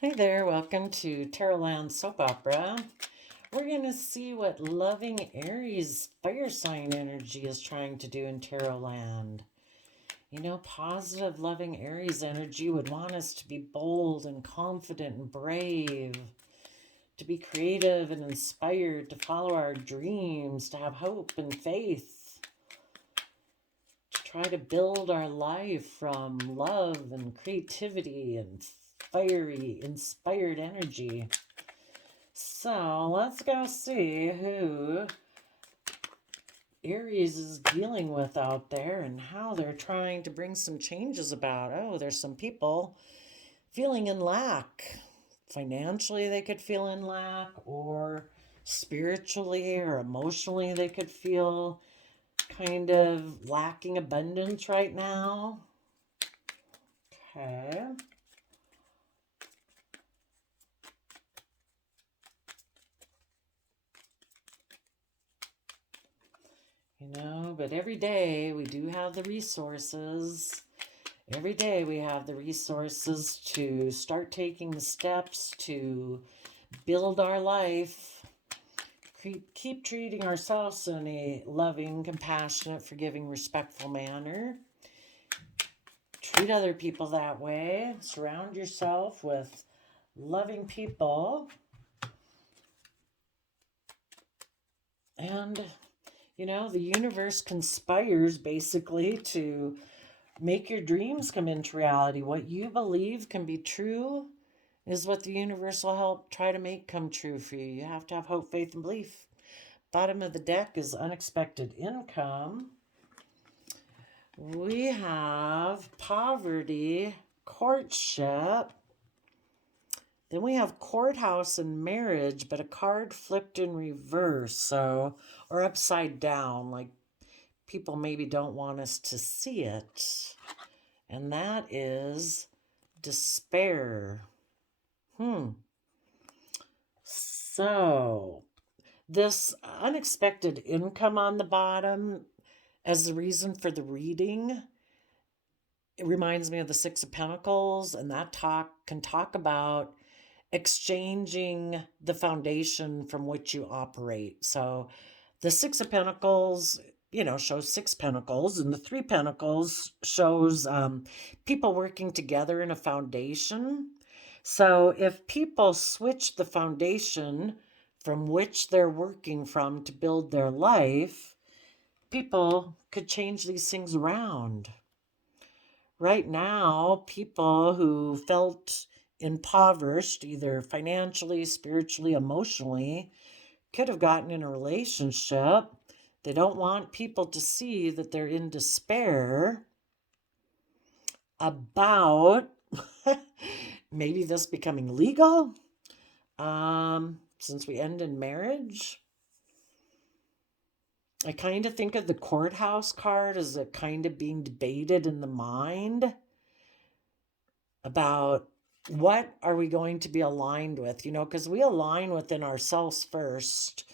Hi there, welcome to Tarotland Soap Opera. We're going to see what loving Aries fire sign energy is trying to do in Tarotland. You know, positive, loving Aries energy would want us to be bold and confident and brave, to be creative and inspired, to follow our dreams, to have hope and faith, to try to build our life from love and creativity and fiery, inspired energy. So let's go see who Aries is dealing with out there and how they're trying to bring some changes about. Oh, there's some people feeling in lack. Financially, they could feel in lack, or spiritually or emotionally, they could feel kind of lacking abundance right now. Okay. But every day we do have the resources. Every day we have the resources to start taking the steps to build our life, keep treating ourselves in a loving, compassionate, forgiving, respectful manner. Treat other people that way. Surround yourself with loving people. And, the universe conspires basically to make your dreams come into reality. What you believe can be true is what the universe will help try to make come true for you. You have to have hope, faith, and belief. Bottom of the deck is unexpected income. We have poverty, courtship. Then we have courthouse and marriage, but a card flipped in reverse, or upside down, like people maybe don't want us to see it. And that is despair. So, this unexpected income on the bottom as the reason for the reading, it reminds me of the Six of Pentacles, and that can talk about exchanging the foundation from which you operate. So, the Six of Pentacles, shows six pentacles, and the three pentacles shows people working together in a foundation. So if people switch the foundation from which they're working from to build their life, people could change these things around. Right now, people who felt impoverished, either financially, spiritually, emotionally, could have gotten in a relationship. They don't want people to see that they're in despair about maybe this becoming legal, since we end in marriage. I kind of think of the courthouse card as a kind of being debated in the mind about what are we going to be aligned with, because we align within ourselves first.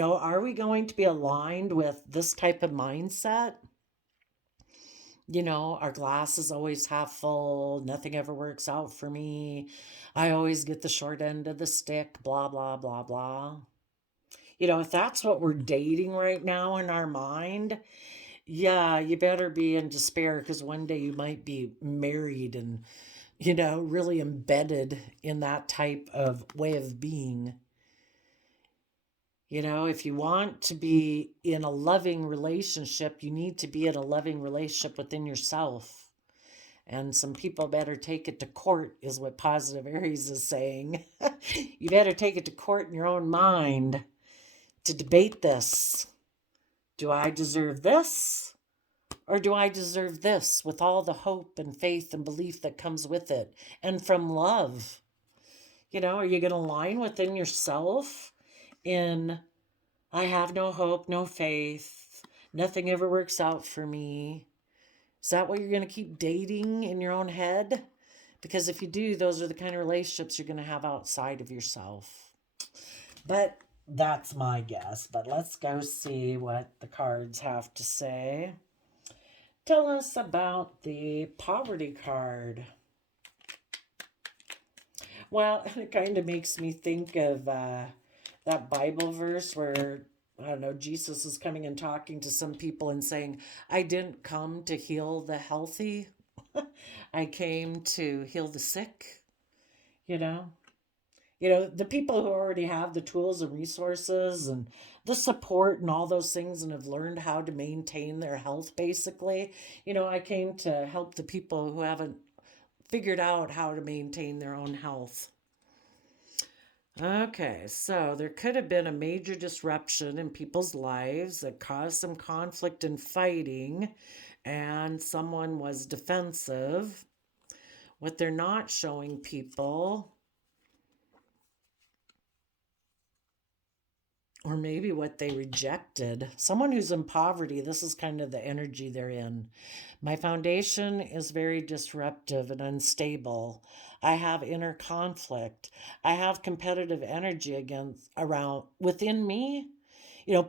Are we going to be aligned with this type of mindset? Our glass is always half full. Nothing ever works out for me. I always get the short end of the stick, blah, blah, blah, blah. If that's what we're dating right now in our mind, yeah, you better be in despair, because one day you might be married and, really embedded in that type of way of being. If you want to be in a loving relationship, you need to be in a loving relationship within yourself. And some people better take it to court, is what Positive Aries is saying. You better take it to court in your own mind to debate this. Do I deserve this? Or do I deserve this, with all the hope and faith and belief that comes with it? And from love. Are you going to align within yourself in, I have no hope, no faith, nothing ever works out for me? Is that what you're going to keep dating in your own head? Because if you do, those are the kind of relationships you're going to have outside of yourself. But that's my guess. But let's go see what the cards have to say. Tell us about the poverty card. Well, it kind of makes me think of that Bible verse where, I don't know, Jesus is coming and talking to some people and saying, I didn't come to heal the healthy, I came to heal the sick, you know? The people who already have the tools and resources and the support and all those things and have learned how to maintain their health, basically. I came to help the people who haven't figured out how to maintain their own health. Okay, so there could have been a major disruption in people's lives that caused some conflict and fighting, and someone was defensive. What they're not showing people, or maybe what they rejected. Someone who's in poverty, this is kind of the energy they're in. My foundation is very disruptive and unstable. I have inner conflict. I have competitive energy against around within me.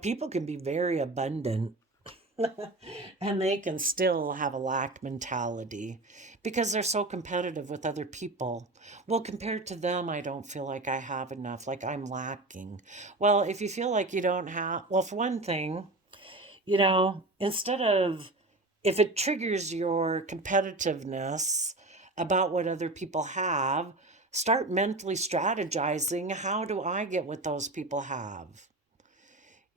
People can be very abundant and they can still have a lack mentality because they're so competitive with other people. Well, compared to them, I don't feel like I have enough, like I'm lacking. Well, if you feel like you don't have, well, for one thing, instead of, if it triggers your competitiveness about what other people have, start mentally strategizing, how do I get what those people have?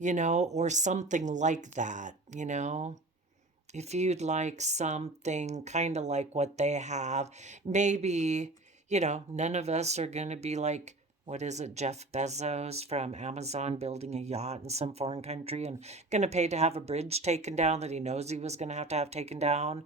Or something like that, if you'd like something kind of like what they have, maybe, none of us are going to be like, what is it, Jeff Bezos from Amazon building a yacht in some foreign country and going to pay to have a bridge taken down that he knows he was going to have taken down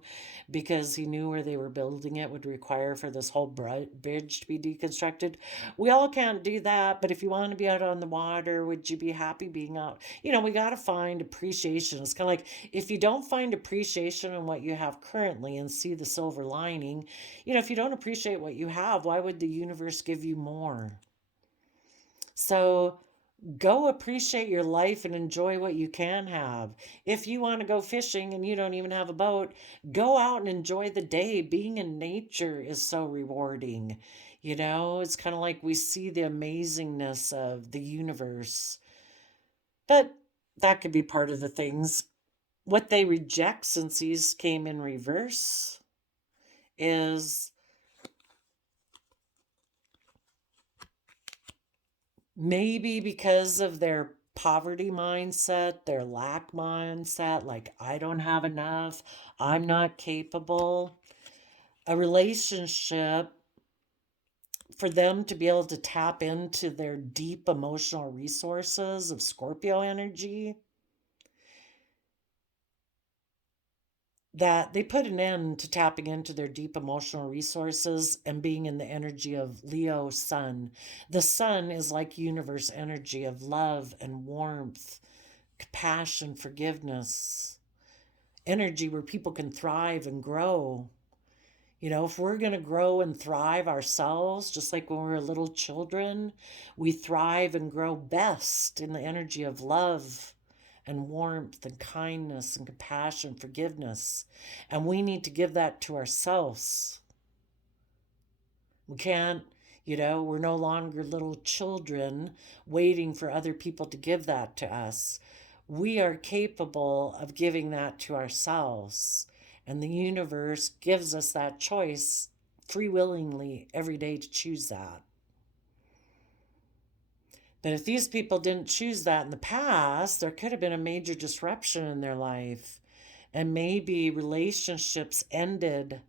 because he knew where they were building it would require for this whole bridge to be deconstructed. We all can't do that, but if you want to be out on the water, would you be happy being out? We got to find appreciation. It's kind of like, if you don't find appreciation in what you have currently and see the silver lining, if you don't appreciate what you have, why would the universe give you more? So go appreciate your life and enjoy what you can have. If you want to go fishing and you don't even have a boat, go out and enjoy the day. Being in nature is so rewarding. It's kind of like we see the amazingness of the universe. But that could be part of the things. What they reject, since these came in reverse, is maybe because of their poverty mindset, their lack mindset, like, I don't have enough, I'm not capable. A relationship, for them to be able to tap into their deep emotional resources of Scorpio energy, that they put an end to tapping into their deep emotional resources and being in the energy of Leo sun. The sun is like universe energy of love and warmth, compassion, forgiveness, energy where people can thrive and grow. If we're going to grow and thrive ourselves, just like when we're little children, we thrive and grow best in the energy of love and warmth and kindness and compassion, forgiveness. And we need to give that to ourselves. We can't, we're no longer little children waiting for other people to give that to us. We are capable of giving that to ourselves. And the universe gives us that choice free willingly every day to choose that. But if these people didn't choose that in the past, there could have been a major disruption in their life. And maybe relationships ended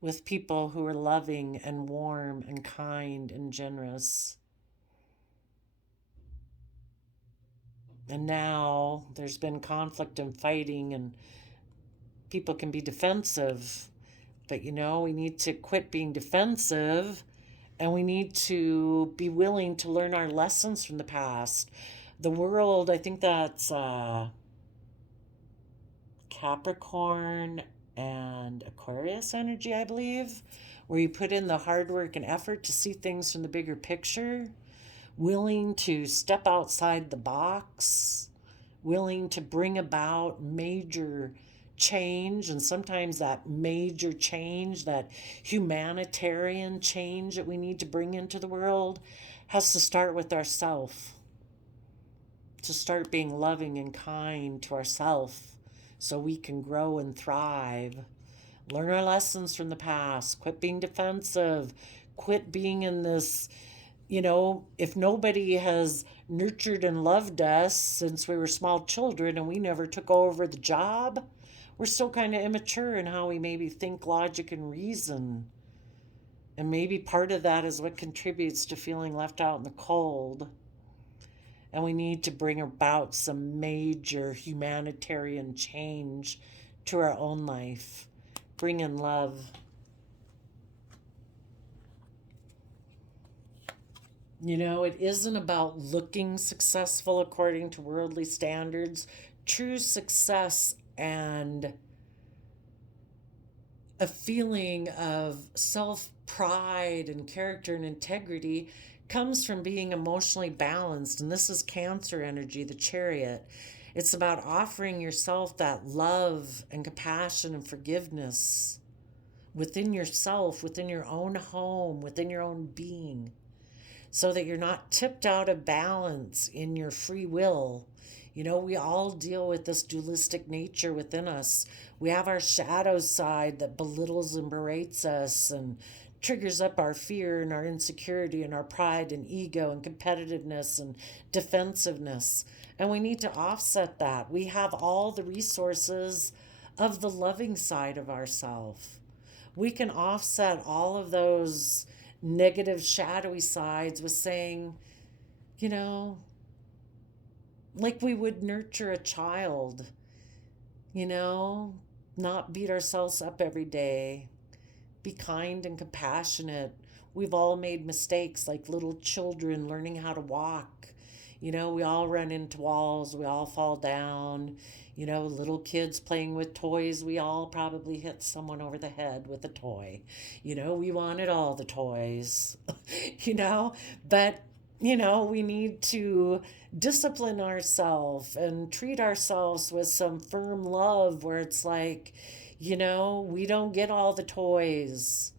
with people who are loving and warm and kind and generous. And now there's been conflict and fighting, and people can be defensive. But we need to quit being defensive and we need to be willing to learn our lessons from the past. The world, I think that's Capricorn and Aquarius energy, I believe, where you put in the hard work and effort to see things from the bigger picture, willing to step outside the box, willing to bring about major change, and sometimes that major change, that humanitarian change that we need to bring into the world, has to start with ourself. To start being loving and kind to ourself so we can grow and thrive. Learn our lessons from the past. Quit being defensive. Quit being in this, if nobody has nurtured and loved us since we were small children and we never took over the job, we're still kind of immature in how we maybe think, logic, and reason. And maybe part of that is what contributes to feeling left out in the cold. And we need to bring about some major humanitarian change to our own life. Bring in love. It isn't about looking successful according to worldly standards. True success and a feeling of self pride and character and integrity comes from being emotionally balanced. And this is Cancer energy, the Chariot. It's about offering yourself that love and compassion and forgiveness within yourself, within your own home, within your own being, so that you're not tipped out of balance in your free will. We all deal with this dualistic nature within us. We have our shadow side that belittles and berates us and triggers up our fear and our insecurity and our pride and ego and competitiveness and defensiveness. And we need to offset that. We have all the resources of the loving side of ourself. We can offset all of those negative, shadowy sides with saying, like we would nurture a child, not beat ourselves up every day. Be kind and compassionate. We've all made mistakes like little children learning how to walk. We all run into walls. We all fall down. Little kids playing with toys. We all probably hit someone over the head with a toy. We wanted all the toys, but, we need to discipline ourselves and treat ourselves with some firm love where it's like, we don't get all the toys.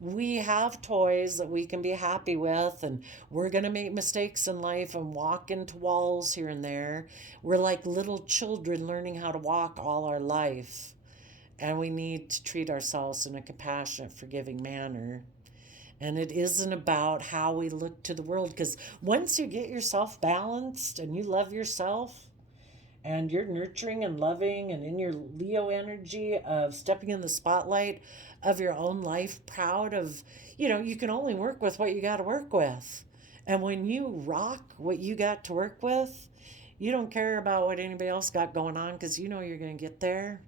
We have toys that we can be happy with, and we're going to make mistakes in life and walk into walls here and there. We're like little children learning how to walk all our life, and we need to treat ourselves in a compassionate, forgiving manner. And it isn't about how we look to the world, because once you get yourself balanced and you love yourself, and you're nurturing and loving and in your Leo energy of stepping in the spotlight of your own life, proud of, you can only work with what you got to work with. And when you rock what you got to work with, you don't care about what anybody else got going on, because you're going to get there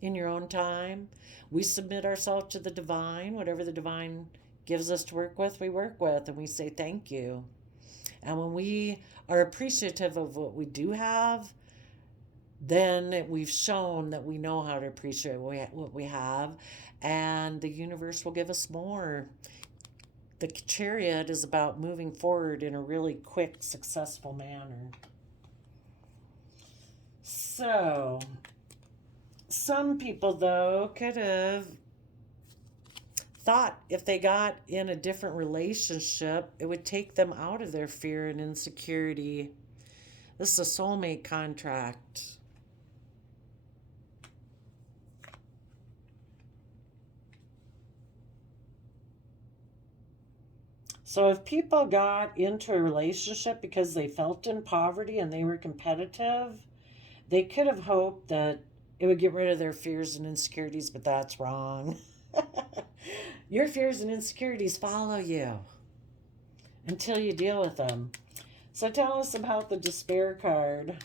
in your own time. We submit ourselves to the divine. Whatever the divine gives us to work with, we work with, and we say thank you. And when we are appreciative of what we do have, then we've shown that we know how to appreciate what we have, and the universe will give us more. The Chariot is about moving forward in a really quick, successful manner. So, some people, though, could have thought if they got in a different relationship, it would take them out of their fear and insecurity. This is a soulmate contract. So if people got into a relationship because they felt in poverty and they were competitive, they could have hoped that it would get rid of their fears and insecurities, but that's wrong. Your fears and insecurities follow you until you deal with them. So tell us about the despair card.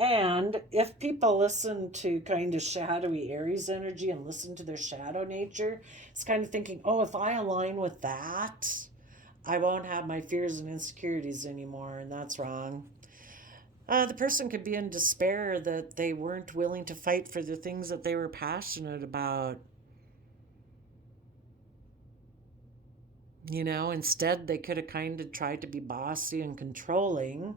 And if people listen to kind of shadowy Aries energy and listen to their shadow nature, it's kind of thinking, oh, if I align with that, I won't have my fears and insecurities anymore, and that's wrong. The person could be in despair that they weren't willing to fight for the things that they were passionate about. Instead they could have kind of tried to be bossy and controlling.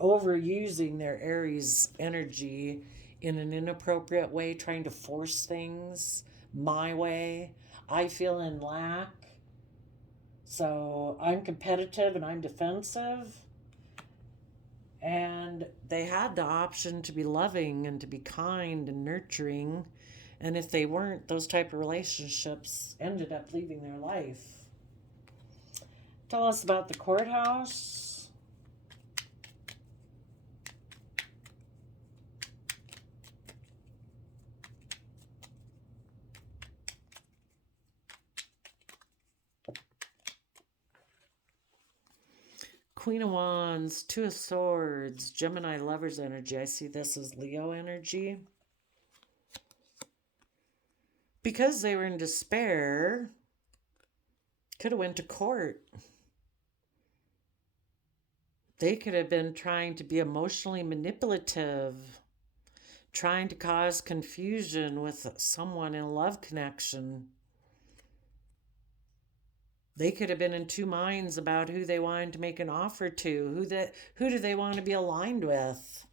overusing their Aries energy in an inappropriate way, trying to force things my way. I feel in lack, so I'm competitive and I'm defensive. And they had the option to be loving and to be kind and nurturing. And if they weren't, those type of relationships ended up leaving their life. Tell us about the courthouse. Queen of Wands, Two of Swords, Gemini Lover's energy. I see this as Leo energy. Because they were in despair, could have went to court. They could have been trying to be emotionally manipulative, trying to cause confusion with someone in a love connection. They could have been in two minds about who they wanted to make an offer to. Who do they want to be aligned with?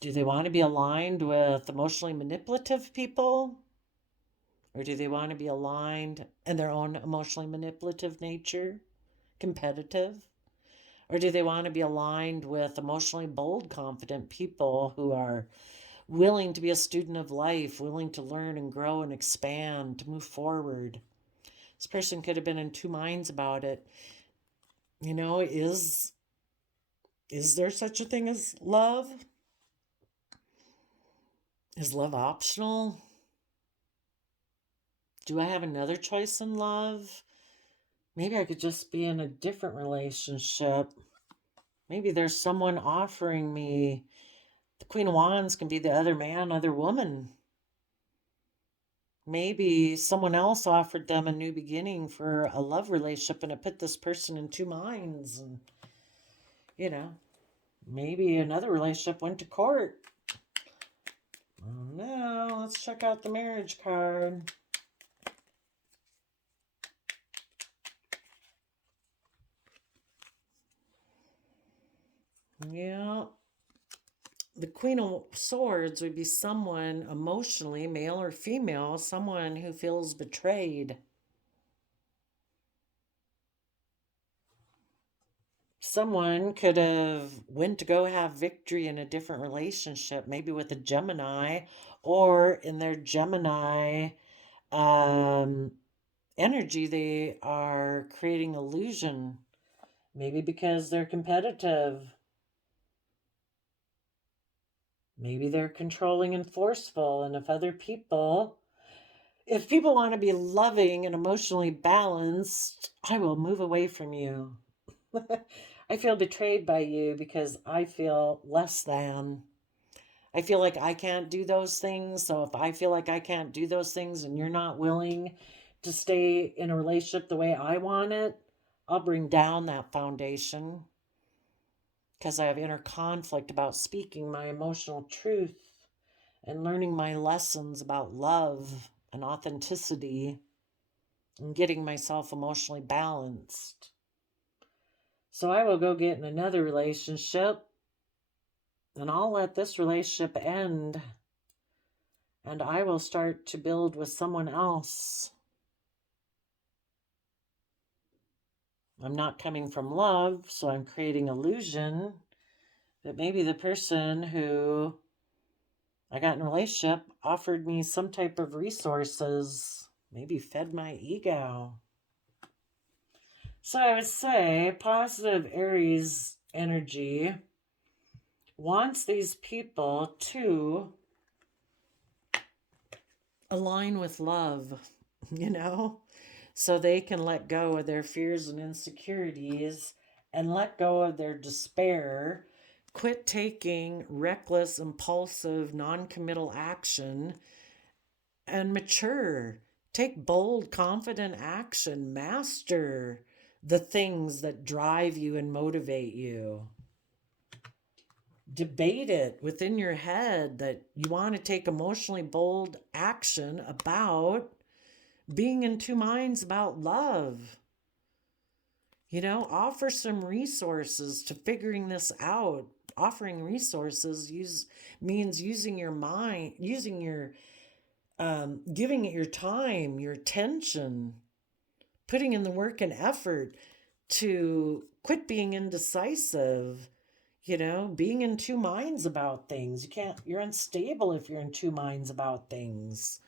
Do they want to be aligned with emotionally manipulative people? Or do they want to be aligned in their own emotionally manipulative nature, competitive? Or do they want to be aligned with emotionally bold, confident people who are willing to be a student of life, willing to learn and grow and expand, to move forward? This person could have been in two minds about it. You know, is there such a thing as love? Is love optional? Do I have another choice in love? Maybe I could just be in a different relationship. Maybe there's someone offering me. The Queen of Wands can be the other man, other woman. Maybe someone else offered them a new beginning for a love relationship and it put this person in two minds. And, you know, maybe another relationship went to court. Oh no, let's check out the marriage card. Yeah. The Queen of Swords would be someone emotionally, male or female, someone who feels betrayed. Someone could have went to go have victory in a different relationship, maybe with a Gemini, or in their Gemini energy, they are creating illusion. Maybe because they're competitive. Maybe they're controlling and forceful. And if people want to be loving and emotionally balanced, I will move away from you. I feel betrayed by you because I feel less than. I feel like I can't do those things. So if I feel like I can't do those things and you're not willing to stay in a relationship the way I want it, I'll bring down that foundation because I have inner conflict about speaking my emotional truth and learning my lessons about love and authenticity and getting myself emotionally balanced. So I will go get in another relationship and I'll let this relationship end and I will start to build with someone else. I'm not coming from love, so I'm creating illusion. But maybe the person who I got in a relationship offered me some type of resources, maybe fed my ego. So I would say positive Aries energy wants these people to align with love, you know, so they can let go of their fears and insecurities and let go of their despair. Quit taking reckless, impulsive, non-committal action and mature. Take bold, confident action. Master the things that drive you and motivate you. Debate it within your head that you want to take emotionally bold action about being in two minds about love. Offer some resources to figuring this out. Offering resources means using your mind, giving it your time, your attention, putting in the work and effort to quit being indecisive, being in two minds about things. You're unstable if you're in two minds about things.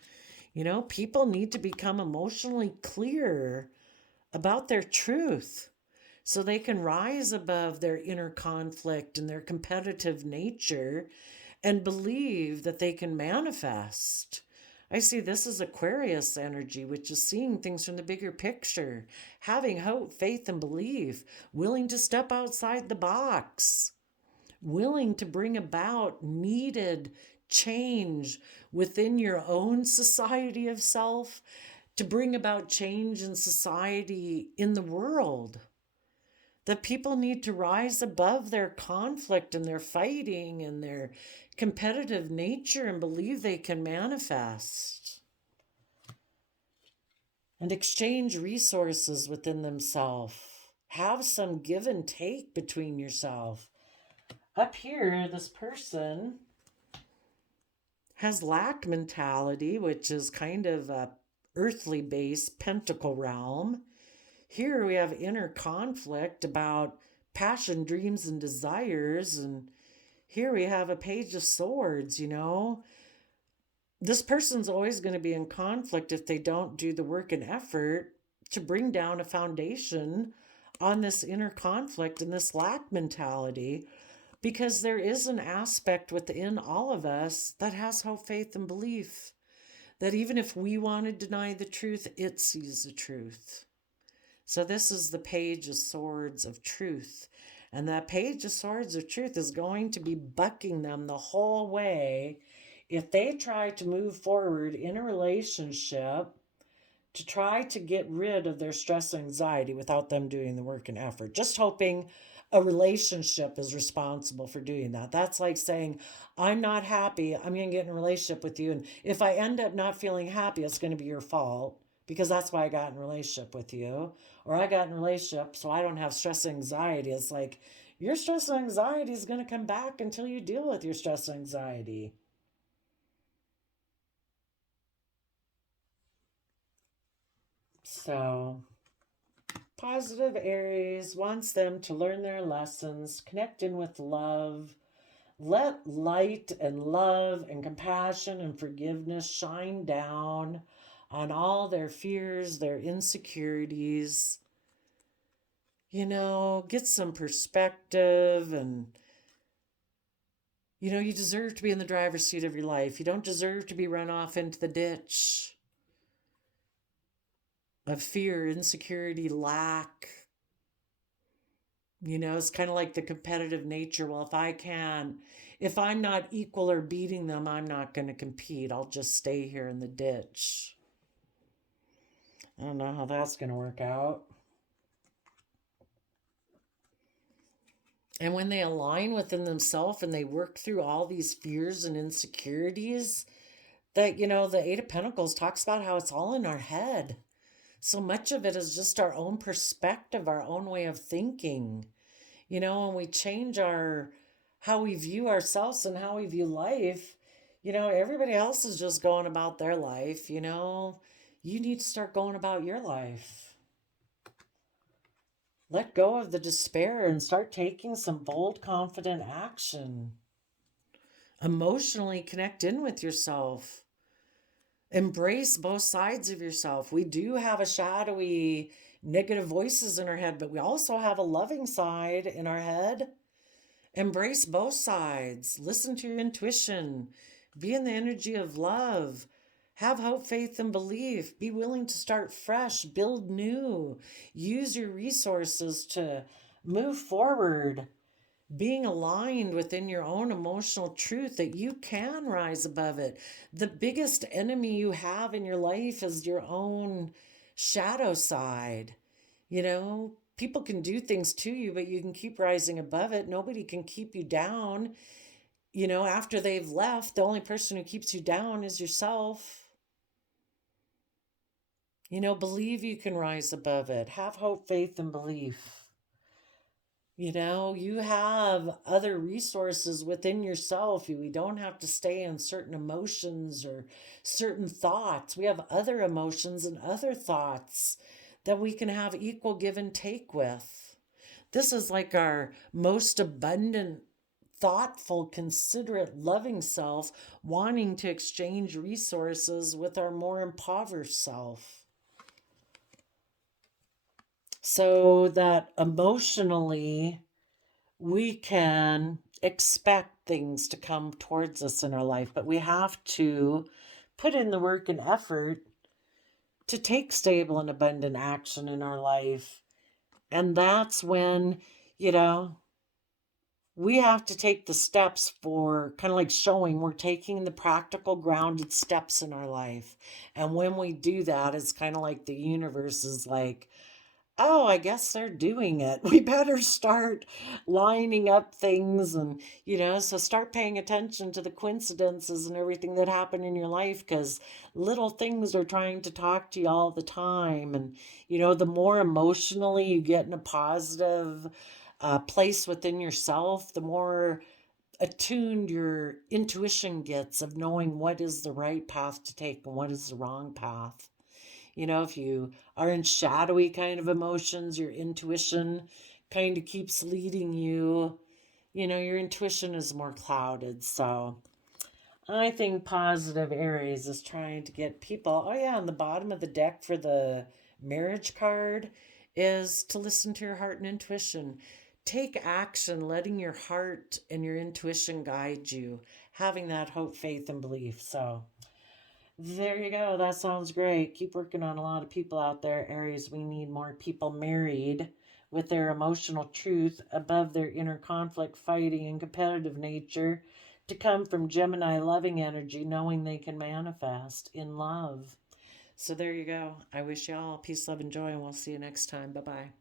People need to become emotionally clear about their truth so they can rise above their inner conflict and their competitive nature and believe that they can manifest. I see this as Aquarius energy, which is seeing things from the bigger picture, having hope, faith, and belief, willing to step outside the box, willing to bring about needed change within your own society of self, to bring about change in society, in the world. That people need to rise above their conflict and their fighting and their competitive nature and believe they can manifest and exchange resources within themselves. Have some give and take between yourself. Up here, this person has lack mentality, which is kind of a earthly based pentacle realm. Here we have inner conflict about passion, dreams, and desires. And here we have a page of swords, This person's always going to be in conflict if they don't do the work and effort to bring down a foundation on this inner conflict and this lack mentality, because there is an aspect within all of us that has hope, faith, and belief. That even if we want to deny the truth, it sees the truth. So this is the page of swords of truth. And that page of swords of truth is going to be bucking them the whole way if they try to move forward in a relationship to try to get rid of their stress and anxiety without them doing the work and effort. Just hoping a relationship is responsible for doing that. That's like saying, I'm not happy, I'm going to get in a relationship with you. And if I end up not feeling happy, it's going to be your fault because that's why I got in a relationship with you. Or I got in a relationship so I don't have stress and anxiety. It's like your stress and anxiety is going to come back until you deal with your stress and anxiety. So, positive Aries wants them to learn their lessons, connect in with love, let light and love and compassion and forgiveness shine down on all their fears, their insecurities. Get some perspective and you deserve to be in the driver's seat of your life. You don't deserve to be run off into the ditch of fear, insecurity, lack. It's kind of like the competitive nature. Well, if I'm not equal or beating them, I'm not going to compete. I'll just stay here in the ditch. I don't know how that's going to work out. And when they align within themselves and they work through all these fears and insecurities, that, the Eight of Pentacles talks about how it's all in our head. So much of it is just our own perspective, our own way of thinking. When we change how we view ourselves and how we view life, everybody else is just going about their life, you need to start going about your life. Let go of the despair and start taking some bold, confident action. Emotionally connect in with yourself. Embrace both sides of yourself. We do have a shadowy, negative voices in our head, but we also have a loving side in our head. Embrace both sides. Listen to your intuition. Be in the energy of love. Have hope, faith, and belief. Be willing to start fresh, build new. Use your resources to move forward. Being aligned within your own emotional truth that you can rise above it. The biggest enemy you have in your life is your own shadow side. People can do things to you, but you can keep rising above it. Nobody can keep you down. After they've left, the only person who keeps you down is yourself. Believe you can rise above it. Have hope, faith, and belief. You have other resources within yourself. We don't have to stay in certain emotions or certain thoughts. We have other emotions and other thoughts that we can have equal give and take with. This is like our most abundant, thoughtful, considerate, loving self wanting to exchange resources with our more impoverished self. So that emotionally, we can expect things to come towards us in our life, but we have to put in the work and effort to take stable and abundant action in our life. And that's when, you know, we have to take the steps for kind of like showing we're taking the practical, grounded steps in our life. And when we do that, it's kind of like the universe is like, oh, I guess they're doing it. We better start lining up things so start paying attention to the coincidences and everything that happen in your life because little things are trying to talk to you all the time. And, the more emotionally you get in a positive place within yourself, the more attuned your intuition gets of knowing what is the right path to take and what is the wrong path. If you are in shadowy kind of emotions, your intuition kind of keeps leading you. Your intuition is more clouded. So I think positive Aries is trying to get people. Oh, yeah, on the bottom of the deck for the marriage card is to listen to your heart and intuition. Take action, letting your heart and your intuition guide you, having that hope, faith, and belief. So there you go. That sounds great. Keep working on a lot of people out there, Aries. We need more people married with their emotional truth above their inner conflict, fighting, and competitive nature to come from Gemini loving energy, knowing they can manifest in love. So there you go. I wish you all peace, love, and joy, and we'll see you next time. Bye bye.